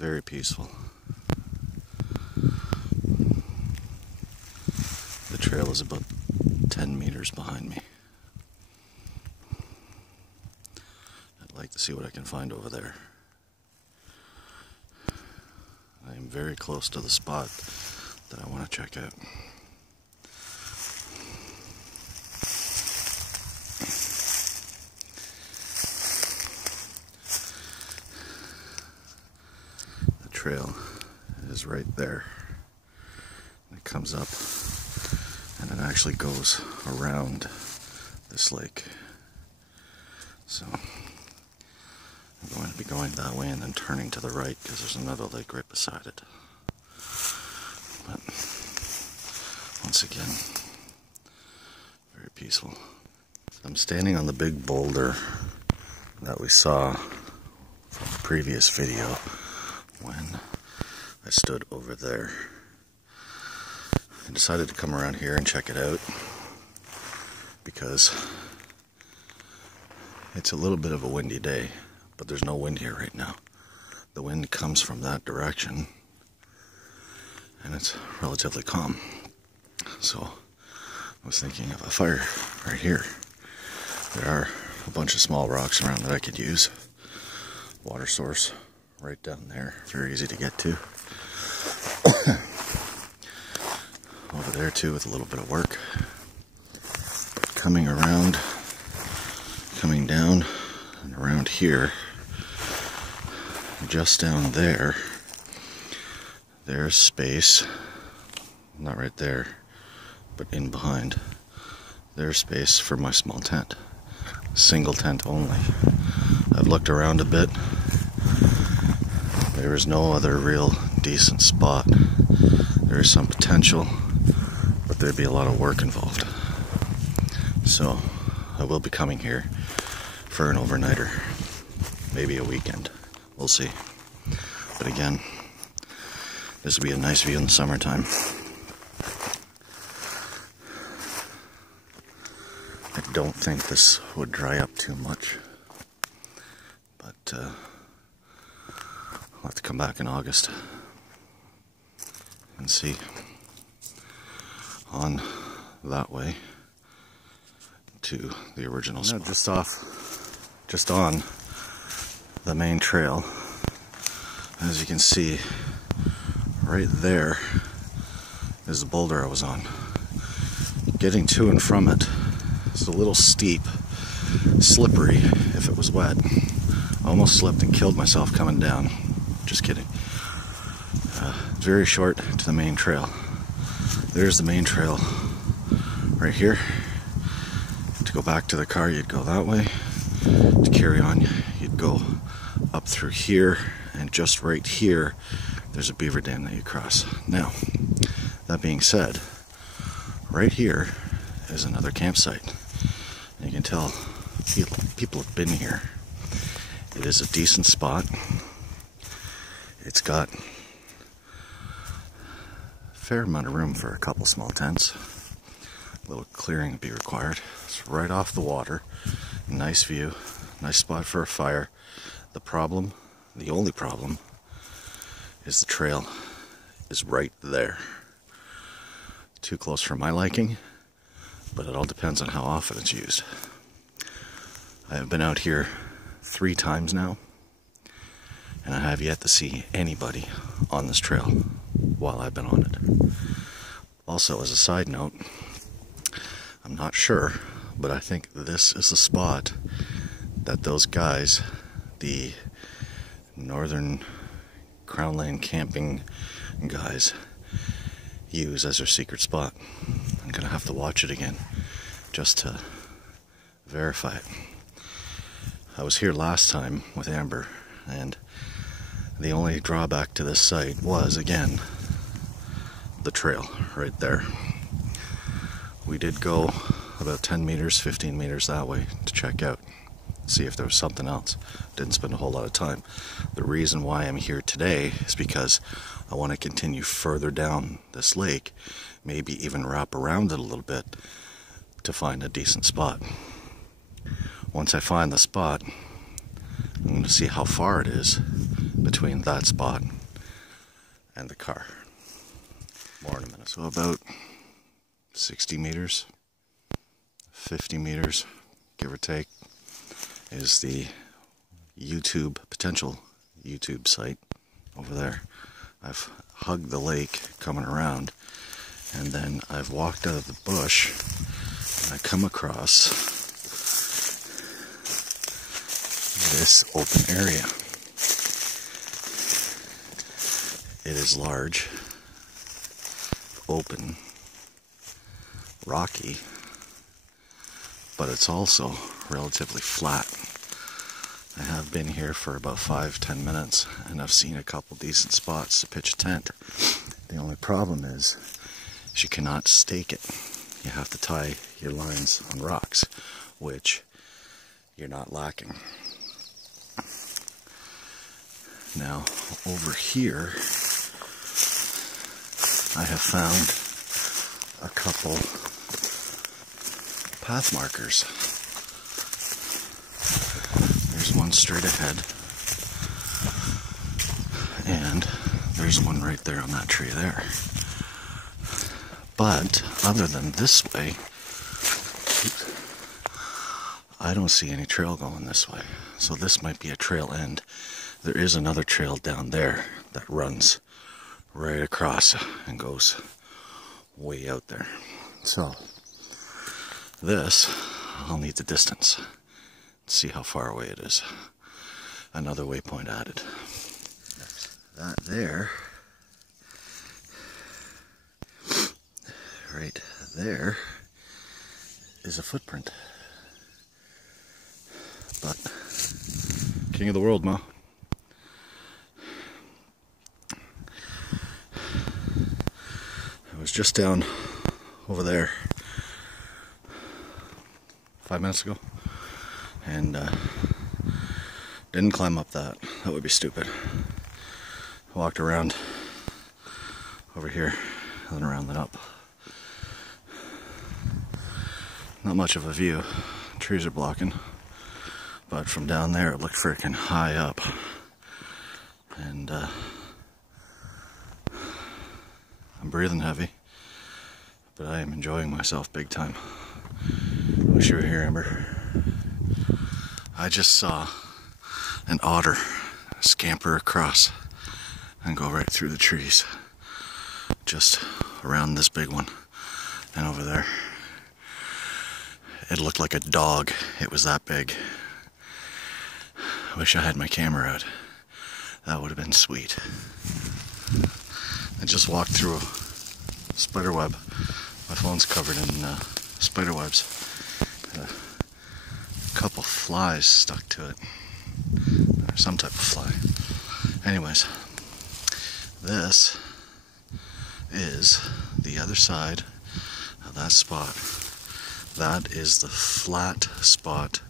Very peaceful. The trail is about 10 meters behind me. I'd like to see what I can find over there. I am very close to the spot that I want to check out. The trail is right there. It comes up and it actually goes around this lake. So I'm going to be going that way and then turning to the right because there's another lake right beside it. But once again, very peaceful. I'm standing on the big boulder that we saw from the previous video when I stood over there. I decided to come around here and check it out because it's a little bit of a windy day, but there's no wind here right now. The wind comes from that direction and it's relatively calm. So I was thinking of a fire right here. There are a bunch of small rocks around that I could use. Water source right down there, very easy to get to. Over there too with a little bit of work. Coming around, coming down and around here, just down there, there's space, not right there, but in behind, there's space for my small tent. Single tent only. I've looked around a bit. There is no other real decent spot. There is some potential, but there'd be a lot of work involved. So I will be coming here for an overnighter, maybe a weekend. We'll see. But again, this will be a nice view in the summertime. I don't think this would dry up too much, but I'll have to come back in August and see. On that way to the original spot. Just on the main trail, as you can see, right there is the boulder I was on. Getting to and from it is a little steep, slippery if it was wet. I almost slipped and killed myself coming down. Just kidding. Very short to the main trail. There's the main trail right here. To go back to the car, you'd go that way. To carry on, you'd go up through here, and just right here, there's a beaver dam that you cross. Now, that being said, right here is another campsite. And you can tell people have been here. It is a decent spot. It's got fair amount of room for a couple small tents. A little clearing would be required. It's right off the water. Nice view. Nice spot for a fire. The problem, the only problem, is the trail is right there. Too close for my liking, but it all depends on how often it's used. I have been out here 3 times now, and I have yet to see anybody on this trail while I've been on it. Also, as a side note, I'm not sure, but I think this is the spot that those guys, the Northern Crown Lane camping guys, use as their secret spot. I'm gonna have to watch it again just to verify it. I was here last time with Amber, and the only drawback to this site was, again, the trail right there. We did go about 10 meters, 15 meters that way to check out, see if there was something else. Didn't spend a whole lot of time. The reason why I'm here today is because I want to continue further down this lake, maybe even wrap around it a little bit to find a decent spot. Once I find the spot, I'm going to see how far it is between that spot and the car. More in a minute. So about 60 meters, 50 meters, give or take, is the potential YouTube site over there. I've hugged the lake coming around, and then I've walked out of the bush and I come across this open area. It is large, open, rocky, but it's also relatively flat. I have been here for about 5-10 minutes and I've seen a couple decent spots to pitch a tent. The only problem is you cannot stake it. You have to tie your lines on rocks, which you're not lacking. Now over here I have found a couple path markers. There's one straight ahead, and there's one right there on that tree there. But other than this way, I don't see any trail going this way. So this might be a trail end. There is another trail down there that runs right across and goes way out there. So this, I'll need the distance. See how far away it is. Another waypoint added. That there, right there, is a footprint. But king of the world, Ma. I was just down over there 5 minutes ago, and didn't climb up that. That would be stupid. Walked around over here and then around and up. Not much of a view. Trees are blocking, but from down there it looked freaking high up, and I'm breathing heavy, but I am enjoying myself big time. Wish you were here, Amber. I just saw an otter scamper across and go right through the trees, just around this big one and over there. It looked like a dog. It was that big. I wish I had my camera out. That would have been sweet. I just walked through a spider web. My phone's covered in spider webs. A couple flies stuck to it, or some type of fly. Anyways, this is the other side of that spot. That is the flat spot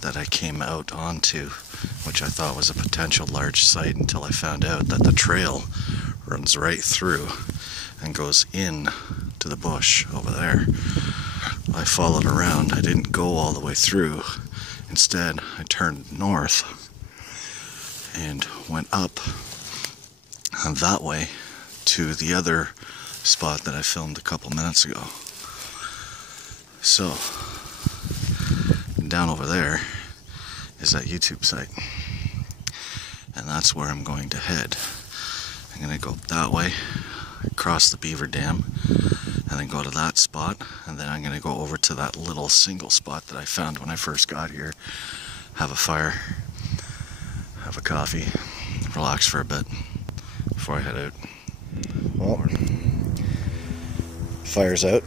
that I came out onto, which I thought was a potential large site until I found out that the trail runs right through and goes in to the bush over there. I followed around. I didn't go all the way through. Instead, I turned north and went up that way to the other spot that I filmed a couple minutes ago. So, down over there is that YouTube site, and that's where I'm going to head. I'm going to go that way, across the beaver dam, and then go to that spot, and then I'm going to go over to that little single spot that I found when I first got here, have a fire, have a coffee, relax for a bit before I head out. Well, fire's out.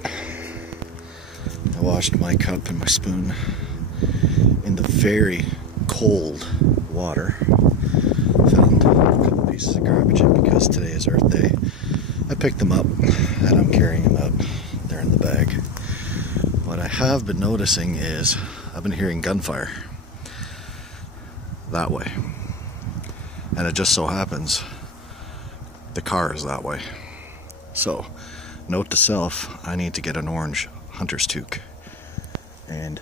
I washed my cup and my spoon in the very cold water. Found a couple pieces of garbage in because today is Earth Day. I picked them up and I'm carrying them out. They're in the bag. What I have been noticing is I've been hearing gunfire that way. And it just so happens the car is that way. So, note to self, I need to get an orange hunter's toque and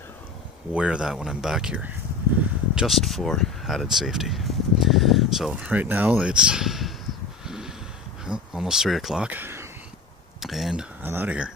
wear that when I'm back here, just for added safety. So right now it's almost 3 o'clock, and I'm out of here.